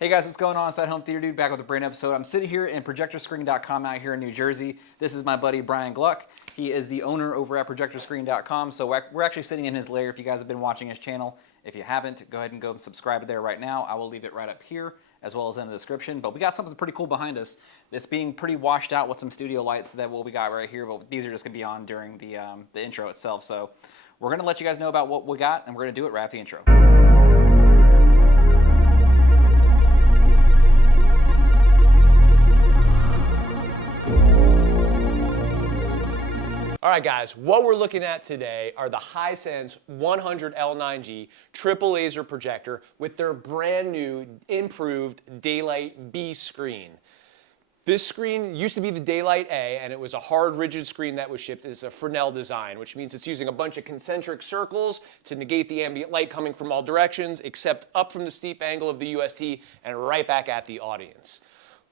Hey guys, what's going on? It's that Home Theater Dude back with a brand new episode. I'm sitting here in projectorscreen.com out here in New Jersey. This is my buddy Brian Gluck. He is the owner over at projectorscreen.com. So we're actually sitting in his lair if you guys have been watching his channel. If you haven't, go ahead and go and subscribe there right now. I will leave it right up here as well as in the description. But we got something pretty cool behind us. It's being pretty washed out with some studio lights that we got right here, but these are just gonna be on during the intro itself. So we're gonna let you guys know about what we got, and we're gonna do it right after the intro. All right, guys, what we're looking at today are the Hisense 100L9G triple laser projector with their brand new improved Daylight B screen. This screen used to be the Daylight A, and it was a hard, rigid screen that was shipped. It's a Fresnel design, which means it's using a bunch of concentric circles to negate the ambient light coming from all directions, except up from the steep angle of the UST and right back at the audience.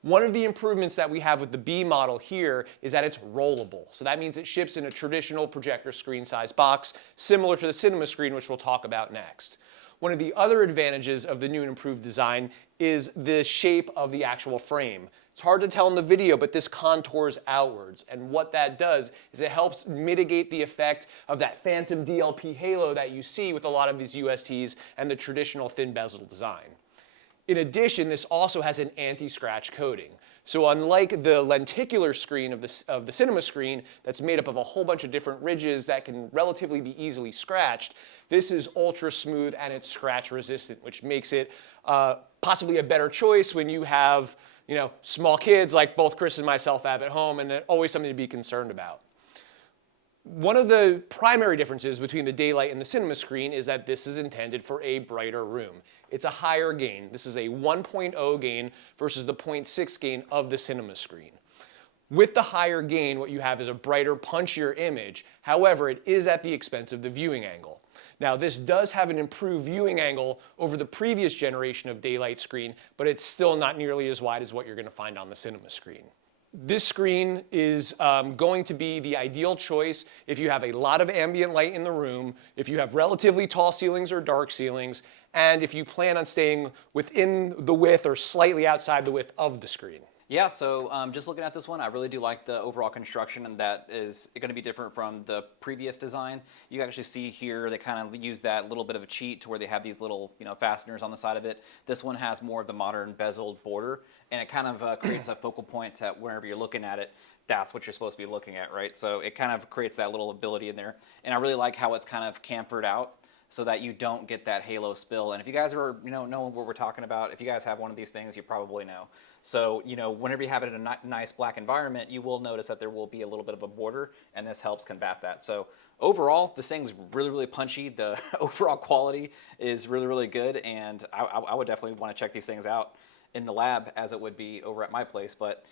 One of the improvements that we have with the B model here is that it's rollable. So that means it ships in a traditional projector screen size box, similar to the cinema screen, which we'll talk about next. One of the other advantages of the new and improved design is the shape of the actual frame. It's hard to tell in the video, but this contours outwards. And what that does is it helps mitigate the effect of that phantom DLP halo that you see with a lot of these USTs and the traditional thin bezel design. In addition, this also has an anti-scratch coating. So unlike the lenticular screen of the cinema screen that's made up of a whole bunch of different ridges that can relatively be easily scratched, this is ultra smooth and it's scratch resistant, which makes it possibly a better choice when you have small kids like both Chris and myself have at home, and always something to be concerned about. One of the primary differences between the Daylight and the cinema screen is that this is intended for a brighter room. It's a higher gain. This is a 1.0 gain versus the 0.6 gain of the cinema screen. With the higher gain, what you have is a brighter, punchier image. However, it is at the expense of the viewing angle. Now, this does have an improved viewing angle over the previous generation of Daylight screen, but it's still not nearly as wide as what you're going to find on the cinema screen. This screen is going to be the ideal choice if you have a lot of ambient light in the room, if you have relatively tall ceilings or dark ceilings, and if you plan on staying within the width or slightly outside the width of the screen. Yeah, so just looking at this one, I really do like the overall construction, and that is going to be different from the previous design. You can actually see here they kind of use that little bit of a cheat to where they have these little fasteners on the side of it. This one has more of the modern bezeled border, and it kind of creates a focal point at wherever you're looking at it. That's what you're supposed to be looking at, right? So it kind of creates that little ability in there, and I really like how it's kind of chamfered out, so that you don't get that halo spill. And if you guys are, know what we're talking about, if you guys have one of these things, you probably know. So, whenever you have it in a nice black environment, you will notice that there will be a little bit of a border, and this helps combat that. So overall, this thing's really, really punchy. The overall quality is really, really good, and I would definitely want to check these things out in the lab as it would be over at my place, but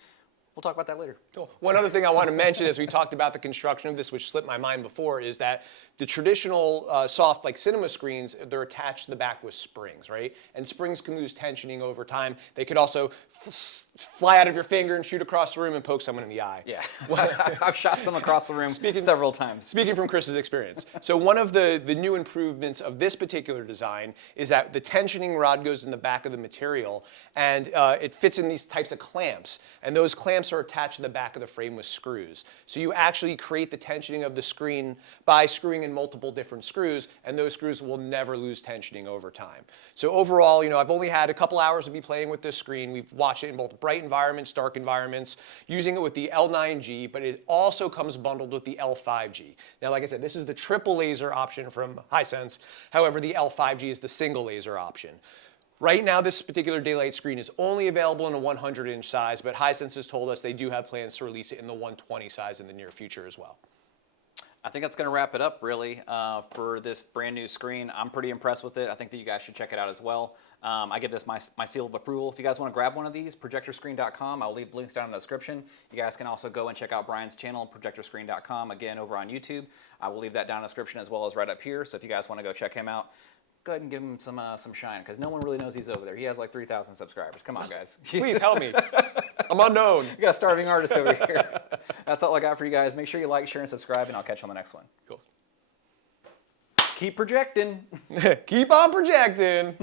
we'll talk about that later. Cool. One other thing I want to mention as we talked about the construction of this, which slipped my mind before, is that the traditional soft like cinema screens, they're attached to the back with springs, right? And springs can lose tensioning over time. They could also fly out of your finger and shoot across the room and poke someone in the eye. Yeah, I've shot some across the room several times. Speaking from Chris's experience. So one of the new improvements of this particular design is that the tensioning rod goes in the back of the material, and it fits in these types of clamps. And those clamps are attached to the back of the frame with screws. So you actually create the tensioning of the screen by screwing in multiple different screws, and those screws will never lose tensioning over time. So overall, I've only had a couple hours to be playing with this screen. We've watched it in both bright environments, dark environments, using it with the L9G, but it also comes bundled with the L5G. Now, like I said, this is the triple laser option from Hisense. However, the L5G is the single laser option. Right now, this particular Daylight screen is only available in a 100-inch size, but Hisense has told us they do have plans to release it in the 120 size in the near future as well. I think that's going to wrap it up, really, for this brand new screen. I'm pretty impressed with it. I think that you guys should check it out as well. I give this my seal of approval. If you guys want to grab one of these, projectorscreen.com. I'll leave links down in the description. You guys can also go and check out Brian's channel, projectorscreen.com, again, over on YouTube. I will leave that down in the description as well as right up here. So if you guys want to go check him out, go ahead and give him some shine, because no one really knows he's over there. He has like 3,000 subscribers. Come on, guys. Please help me. I'm unknown. You got a starving artist over here. That's all I got for you guys. Make sure you like, share, and subscribe, and I'll catch you on the next one. Cool. Keep projecting. Keep on projecting.